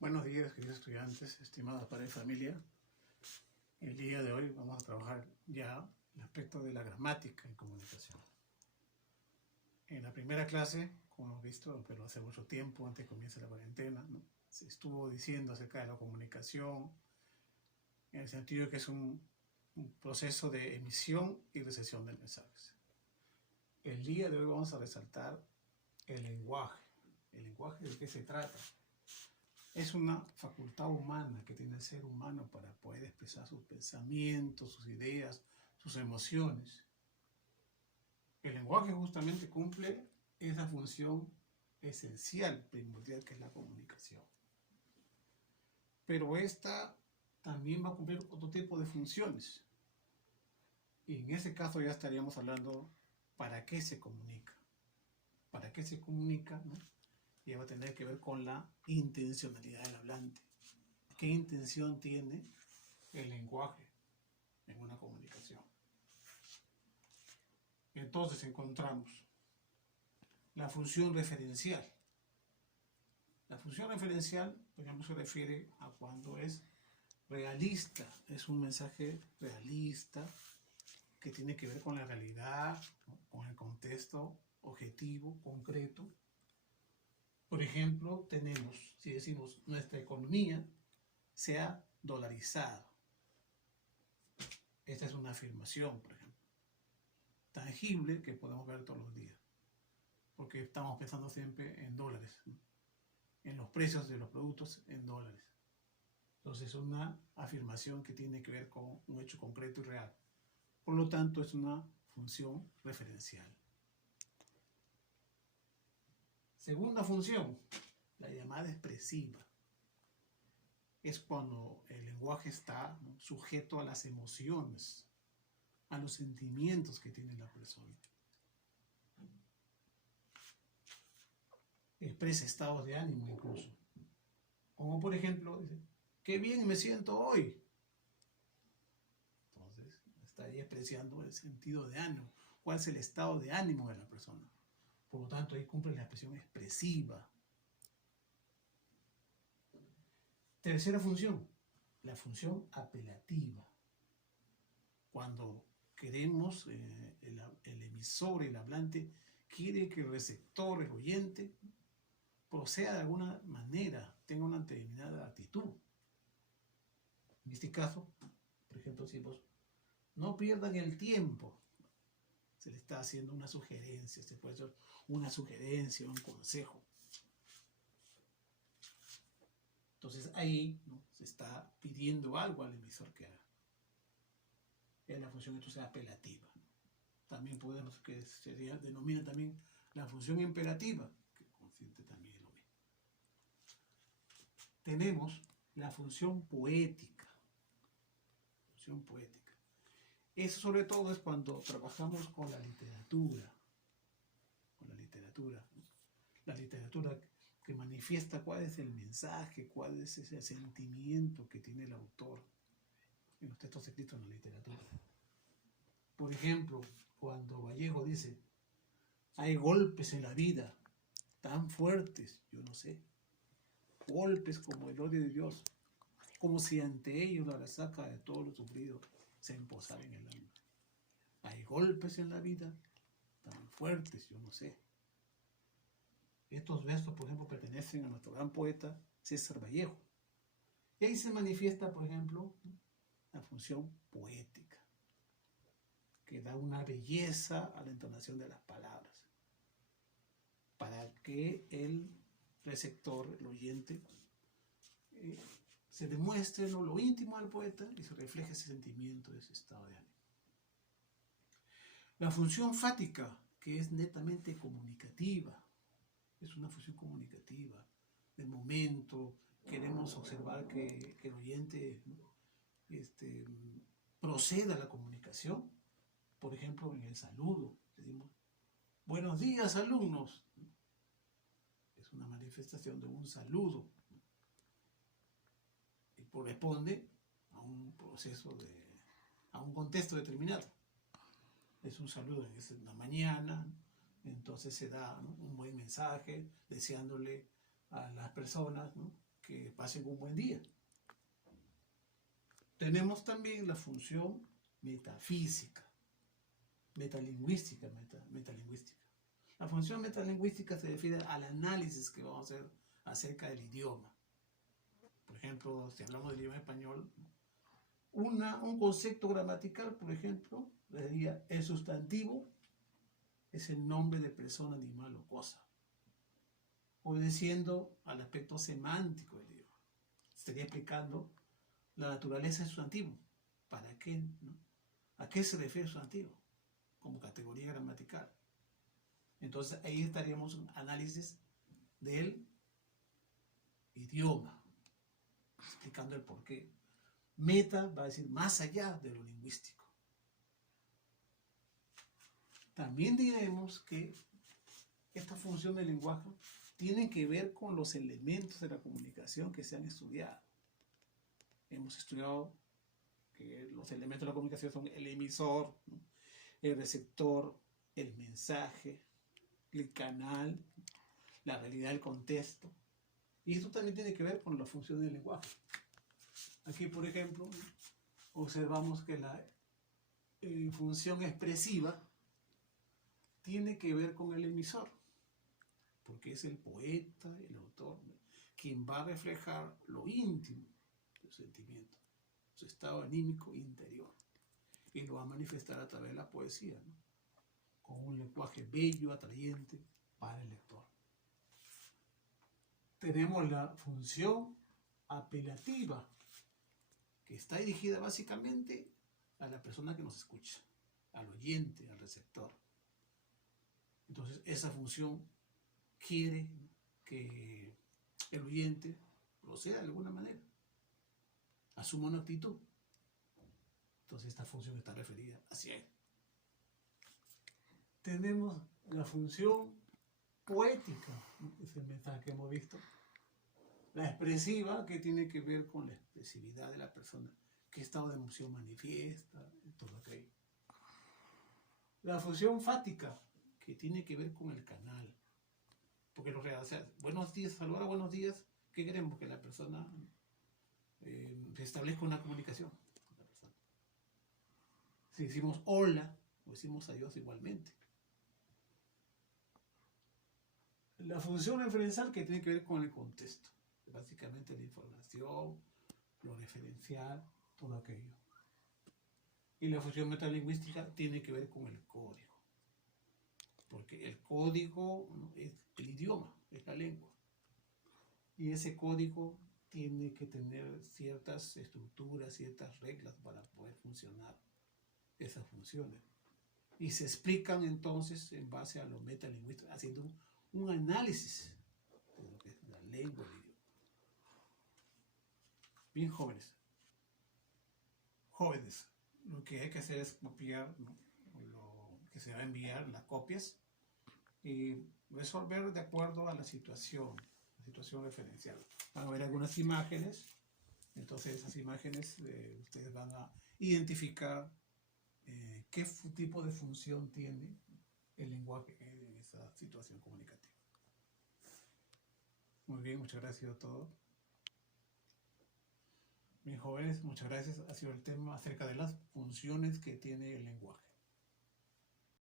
Buenos días, queridos estudiantes, estimados padres de familia. El día de hoy vamos a trabajar ya el aspecto de la gramática en comunicación. En la primera clase, como hemos visto, pero hace mucho tiempo, antes que comience la cuarentena, ¿no?, se estuvo diciendo acerca de la comunicación, en el sentido de que es un proceso de emisión y recepción de mensajes. El día de hoy vamos a resaltar el lenguaje. ¿El lenguaje de qué se trata? Es una facultad humana que tiene el ser humano para poder expresar sus pensamientos, sus ideas, sus emociones. El lenguaje justamente cumple esa función esencial, primordial, que es la comunicación. Pero esta también va a cumplir otro tipo de funciones. Y en ese caso ya estaríamos hablando para qué se comunica. ¿Para qué se comunica?, ¿no? Y va a tener que ver con la intencionalidad del hablante. ¿Qué intención tiene el lenguaje en una comunicación? Entonces encontramos la función referencial. La función referencial, por ejemplo, se refiere a cuando es realista, es un mensaje realista que tiene que ver con la realidad, ¿no?, con el contexto objetivo, concreto. Por ejemplo, tenemos, si decimos, nuestra economía se ha dolarizado. Esta es una afirmación, por ejemplo, tangible, que podemos ver todos los días, porque estamos pensando siempre en dólares, ¿no?, en los precios de los productos en dólares. Entonces es una afirmación que tiene que ver con un hecho concreto y real. Por lo tanto, es una función referencial. Segunda función, la llamada expresiva. Es cuando el lenguaje está, ¿no?, sujeto a las emociones, a los sentimientos que tiene la persona. Expresa estados de ánimo incluso. Como por ejemplo, dice, qué bien me siento hoy. Entonces, está ahí expresando el sentido de ánimo. ¿Cuál es el estado de ánimo de la persona? Por lo tanto, ahí cumple la expresión expresiva. Tercera función, la función apelativa. Cuando queremos, el emisor, el hablante, quiere que el receptor, el oyente, proceda de alguna manera, tenga una determinada actitud. En este caso, por ejemplo, decimos, no pierdan el tiempo. Se le está haciendo una sugerencia, se puede hacer una sugerencia, un consejo. Entonces ahí, ¿no?, se está pidiendo algo al emisor que haga. Es la función entonces apelativa. También podemos, que se denomina también la función imperativa, que consiste también en lo mismo. Tenemos la función poética. Función poética. Eso sobre todo es cuando trabajamos con la literatura. Con la literatura, ¿no?, la literatura que manifiesta cuál es el mensaje, cuál es ese sentimiento que tiene el autor en los textos escritos en la literatura. Por ejemplo, cuando Vallejo dice, hay golpes en la vida tan fuertes, yo no sé, golpes como el odio de Dios, como si ante ellos la resaca de todo lo sufrido se emposara en el alma. Hay golpes en la vida tan fuertes, yo no sé. Estos versos, por ejemplo, pertenecen a nuestro gran poeta César Vallejo. Y ahí se manifiesta, por ejemplo, la función poética, que da una belleza a la entonación de las palabras, para que el receptor, el oyente, se demuestre lo íntimo del poeta y se refleje ese sentimiento, ese estado de ánimo. La función fática, que es netamente comunicativa, es una función comunicativa. Del momento, queremos observar que el oyente, ¿no?, proceda a la comunicación. Por ejemplo, en el saludo, decimos, buenos días, alumnos. Es una manifestación de un saludo. Y corresponde a un proceso, a un contexto determinado. Es un saludo en la mañana, entonces se da, ¿no?, un buen mensaje, deseándole a las personas, ¿no?, que pasen un buen día. Tenemos también la función metafísica, metalingüística. La función metalingüística se refiere al análisis que vamos a hacer acerca del idioma. Por ejemplo, si hablamos del idioma español, un concepto gramatical, por ejemplo, sería el sustantivo es el nombre de persona, animal o cosa, obedeciendo al aspecto semántico del idioma. Estaría explicando la naturaleza del sustantivo. ¿Para qué? ¿No? ¿A qué se refiere el sustantivo? Como categoría gramatical. Entonces ahí estaríamos en análisis del idioma, explicando el porqué. Meta va a decir más allá de lo lingüístico. También diremos que esta función del lenguaje tiene que ver con los elementos de la comunicación que se han estudiado. Hemos estudiado que los elementos de la comunicación son el emisor, ¿no?, el receptor, el mensaje, el canal, la realidad del contexto. Y esto también tiene que ver con la función del lenguaje. Aquí, por ejemplo, observamos que la función expresiva tiene que ver con el emisor, porque es el poeta, el autor, quien va a reflejar lo íntimo del sentimiento, su estado anímico interior, y lo va a manifestar a través de la poesía, ¿no?, con un lenguaje bello, atrayente para el lector. Tenemos la función apelativa, que está dirigida básicamente a la persona que nos escucha, al oyente, al receptor. Entonces, esa función quiere que el oyente proceda de alguna manera, asuma una actitud. Entonces, esta función está referida hacia él. Tenemos la función poética, es el mensaje que hemos visto. La expresiva, que tiene que ver con la expresividad de la persona, qué estado de emoción manifiesta, todo aquello. La función fática, que tiene que ver con el canal. Porque lo real, o sea, buenos días, saludar a buenos días, ¿qué queremos? Que la persona establezca una comunicación con la persona. Si decimos hola, o decimos adiós igualmente. La función referencial, que tiene que ver con el contexto, básicamente la información, lo referencial, todo aquello. Y la función metalingüística tiene que ver con el código, porque el código, ¿no?, es el idioma, es la lengua, y ese código tiene que tener ciertas estructuras, ciertas reglas para poder funcionar esas funciones, y se explican entonces en base a lo metalingüístico, haciendo un análisis de lo que es la lengua, el idioma. Bien, jóvenes, lo que hay que hacer es copiar, ¿no?, lo que se va a enviar, las copias, y resolver de acuerdo a la situación referencial. Van a ver algunas imágenes, entonces esas imágenes ustedes van a identificar qué tipo de función tiene el lenguaje en esa situación comunicativa. Muy bien, muchas gracias a todos. Bien, jóvenes, muchas gracias. Ha sido el tema acerca de las funciones que tiene el lenguaje.